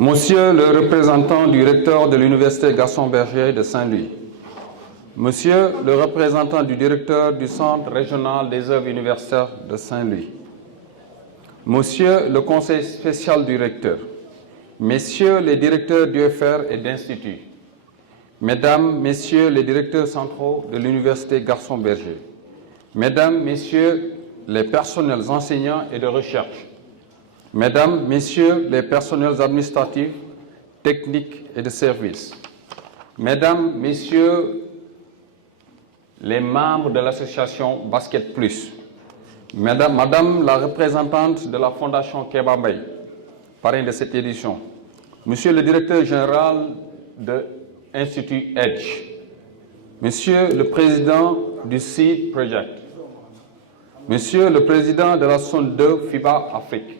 Monsieur le représentant du recteur de l'Université Gaston Berger de Saint-Louis, Monsieur le représentant du directeur du Centre régional des œuvres universitaires de Saint-Louis, Monsieur le conseil spécial du recteur, Messieurs les directeurs d'UFR et d'instituts, Mesdames, Messieurs les directeurs centraux de l'Université Gaston Berger, Mesdames, Messieurs les personnels enseignants et de recherche, Mesdames, Messieurs les personnels administratifs, techniques et de services, Mesdames, Messieurs les membres de l'association Basket Plus, Madame la représentante de la Fondation Kéba Mbaye, parrain de cette édition, Monsieur le directeur général de l'Institut Edge, Monsieur le président du Seed Project, Monsieur le président de la zone 2 FIBA Afrique,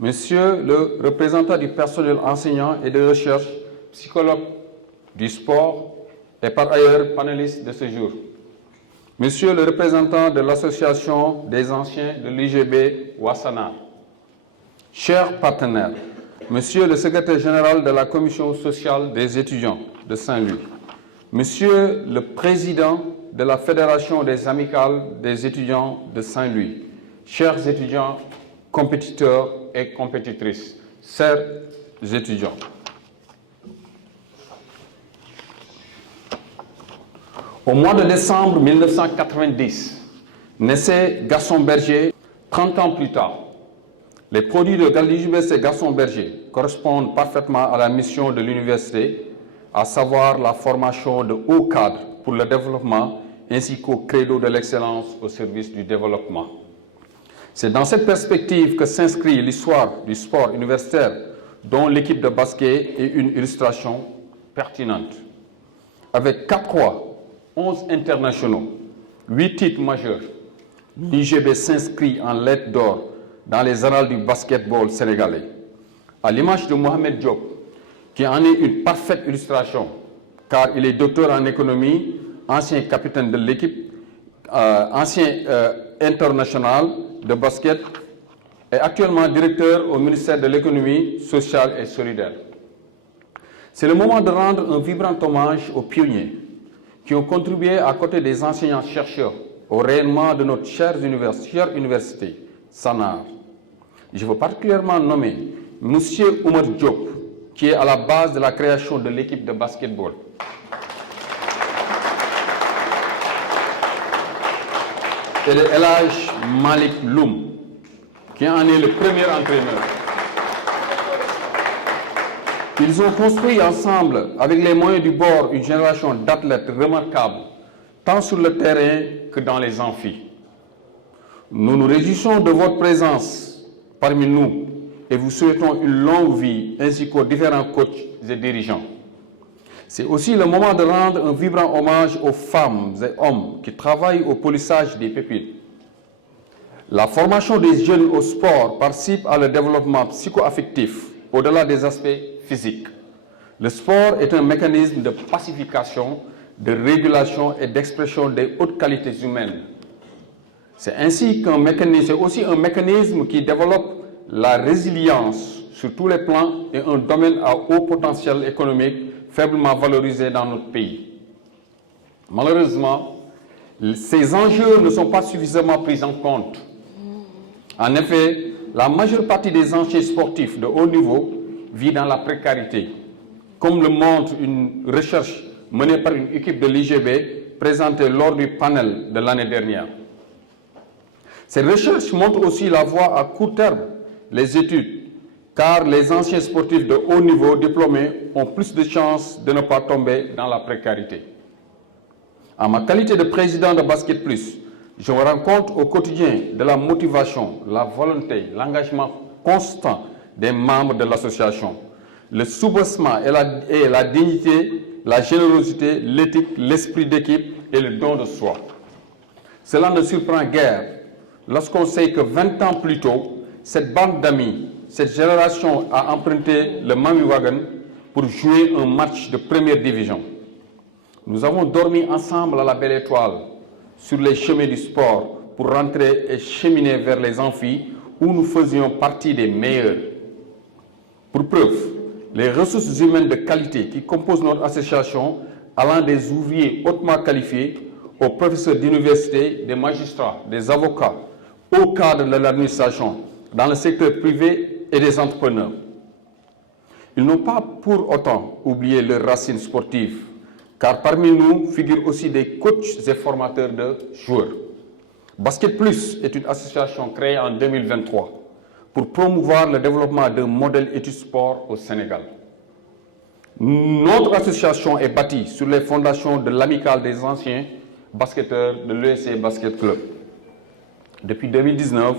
Monsieur le représentant du personnel enseignant et de recherche, psychologue du sport et par ailleurs panéliste de ce jour, Monsieur le représentant de l'Association des anciens de l'IGB Ouassana, chers partenaires, Monsieur le secrétaire général de la Commission sociale des étudiants de Saint-Louis, Monsieur le président de la Fédération des amicales des étudiants de Saint-Louis, chers étudiants, compétiteurs et compétitrices, chers étudiants. Au mois de décembre 1990, naissait Gaston Berger. 30 ans plus tard, les produits de l'Université Gaston Berger correspondent parfaitement à la mission de l'université, à savoir la formation de hauts cadres pour le développement ainsi qu'au credo de l'excellence au service du développement. C'est dans cette perspective que s'inscrit l'histoire du sport universitaire dont l'équipe de basket est une illustration pertinente. Avec 4 croix, 11 internationaux, 8 titres majeurs, l'IGB s'inscrit en lettres d'or dans les annales du basketball sénégalais. À l'image de Mohamed Diop, qui en est une parfaite illustration, car il est docteur en économie, ancien capitaine de l'équipe, ancien international de basket et actuellement directeur au ministère de l'économie sociale et solidaire. C'est le moment de rendre un vibrant hommage aux pionniers qui ont contribué à côté des enseignants-chercheurs au rayonnement de notre chère université, SANAR. Je veux particulièrement nommer M. Oumar Diop, qui est à la base de la création de l'équipe de basketball. Et de El Hadj Malik Loum, qui en est le premier entraîneur. Ils ont construit ensemble, avec les moyens du bord, une génération d'athlètes remarquables, tant sur le terrain que dans les amphis. Nous nous réjouissons de votre présence parmi nous et vous souhaitons une longue vie ainsi qu'aux différents coachs et dirigeants. C'est aussi le moment de rendre un vibrant hommage aux femmes et hommes qui travaillent au polissage des pépites. La formation des jeunes au sport participe à le développement psycho-affectif au-delà des aspects physiques. Le sport est un mécanisme de pacification, de régulation et d'expression des hautes qualités humaines. C'est aussi un mécanisme qui développe la résilience sur tous les plans et un domaine à haut potentiel économique faiblement valorisé dans notre pays. Malheureusement, ces enjeux ne sont pas suffisamment pris en compte. En effet, la majeure partie des anciens sportifs de haut niveau vit dans la précarité, comme le montre une recherche menée par une équipe de l'IGB présentée lors du panel de l'année dernière. Ces recherches montrent aussi la voie à court terme, les études, car les anciens sportifs de haut niveau diplômés ont plus de chances de ne pas tomber dans la précarité. En ma qualité de président de Basket Plus, je me rends compte au quotidien de la motivation, la volonté, l'engagement constant des membres de l'association, le soubassement et la dignité, la générosité, l'éthique, l'esprit d'équipe et le don de soi. Cela ne surprend guère lorsqu'on sait que 20 ans plus tôt, cette bande d'amis, cette génération a emprunté le Mami Wagon pour jouer un match de première division. Nous avons dormi ensemble à la Belle Étoile, sur les chemins du sport, pour rentrer et cheminer vers les amphis où nous faisions partie des meilleurs. Pour preuve, les ressources humaines de qualité qui composent notre association, allant des ouvriers hautement qualifiés aux professeurs d'université, des magistrats, des avocats, aux cadres de l'administration, dans le secteur privé et des entrepreneurs. Ils n'ont pas pour autant oublié leurs racines sportives, car parmi nous figurent aussi des coachs et formateurs de joueurs. Basket Plus est une association créée en 2023 pour promouvoir le développement d'un modèle études sport au Sénégal. Notre association est bâtie sur les fondations de l'amicale des anciens basketteurs de l'ESC Basket Club. Depuis 2019,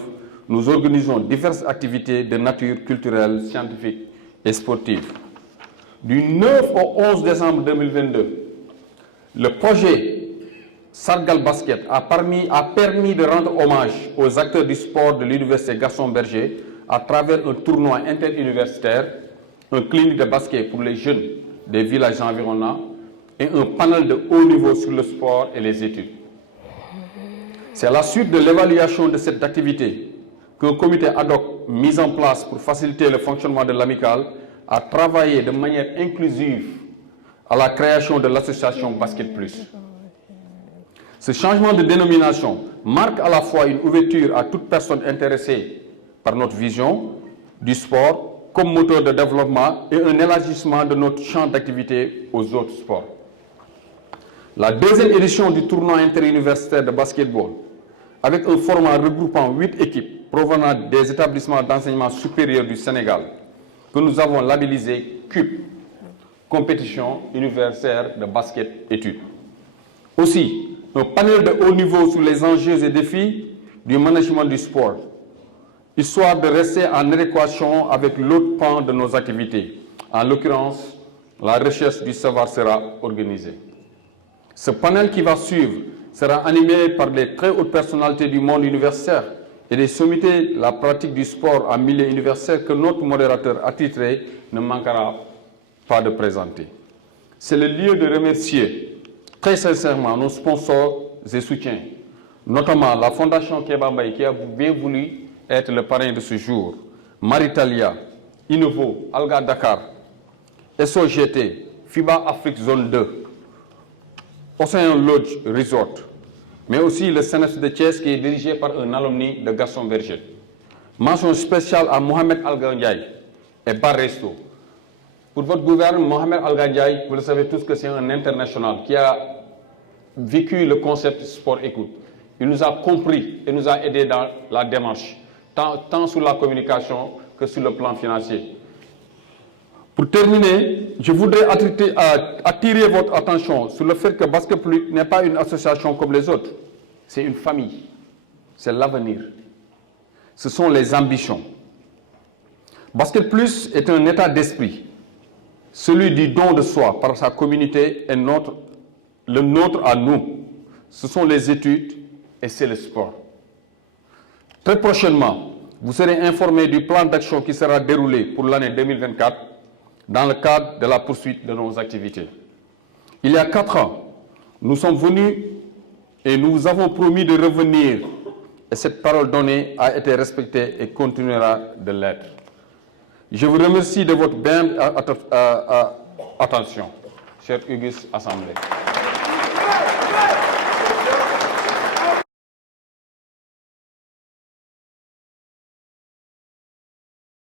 nous organisons diverses activités de nature culturelle, scientifique et sportive. Du 9 au 11 décembre 2022, le projet Sargal Basket a permis de rendre hommage aux acteurs du sport de l'Université Gaston Berger à travers un tournoi interuniversitaire, un clinique de basket pour les jeunes des villages environnants et un panel de haut niveau sur le sport et les études. C'est à la suite de l'évaluation de cette activité qu'un comité ad hoc mis en place pour faciliter le fonctionnement de l'amicale a travaillé de manière inclusive à la création de l'association Basket Plus. Ce changement de dénomination marque à la fois une ouverture à toute personne intéressée par notre vision du sport comme moteur de développement et un élargissement de notre champ d'activité aux autres sports. La deuxième édition du tournoi interuniversitaire de basketball, avec un format regroupant 8 équipes provenant des établissements d'enseignement supérieur du Sénégal, que nous avons labellisé CUB, Compétition universitaire de basket études. Aussi, un panel de haut niveau sur les enjeux et défis du management du sport, histoire de rester en adéquation avec l'autre pan de nos activités. En l'occurrence, la recherche du savoir sera organisée. Ce panel qui va suivre sera animé par des très hautes personnalités du monde universitaire et des sommités de la pratique du sport en milieu universitaire que notre modérateur attitré ne manquera pas de présenter. C'est le lieu de remercier très sincèrement nos sponsors et soutiens, notamment la Fondation Kéba Mbaye qui a bien voulu être le parrain de ce jour, Maritalia, Innovo, Alga Dakar, SOGT, FIBA Afrique Zone 2, Océan Lodge Resort, mais aussi le CNES de Thiès qui est dirigé par un alumni de Gaston Berger. Mention spéciale à Mohamed Al-Gandiaï et Bar Resto. Pour votre gouverne, Mohamed Al-Gandiaï, vous le savez tous que c'est un international qui a vécu le concept sport-écoute. Il nous a compris et nous a aidés dans la démarche, tant sur la communication que sur le plan financier. Pour terminer, je voudrais attirer votre attention sur le fait que Basket Plus n'est pas une association comme les autres. C'est une famille. C'est l'avenir. Ce sont les ambitions. Basket Plus est un état d'esprit, celui du don de soi par sa communauté et le nôtre à nous. Ce sont les études et c'est le sport. Très prochainement, vous serez informés du plan d'action qui sera déroulé pour l'année 2024 dans le cadre de la poursuite de nos activités. Il y a 4 ans, nous sommes venus et nous vous avons promis de revenir et cette parole donnée a été respectée et continuera de l'être. Je vous remercie de votre bien attention, cher Auguste Assemblée.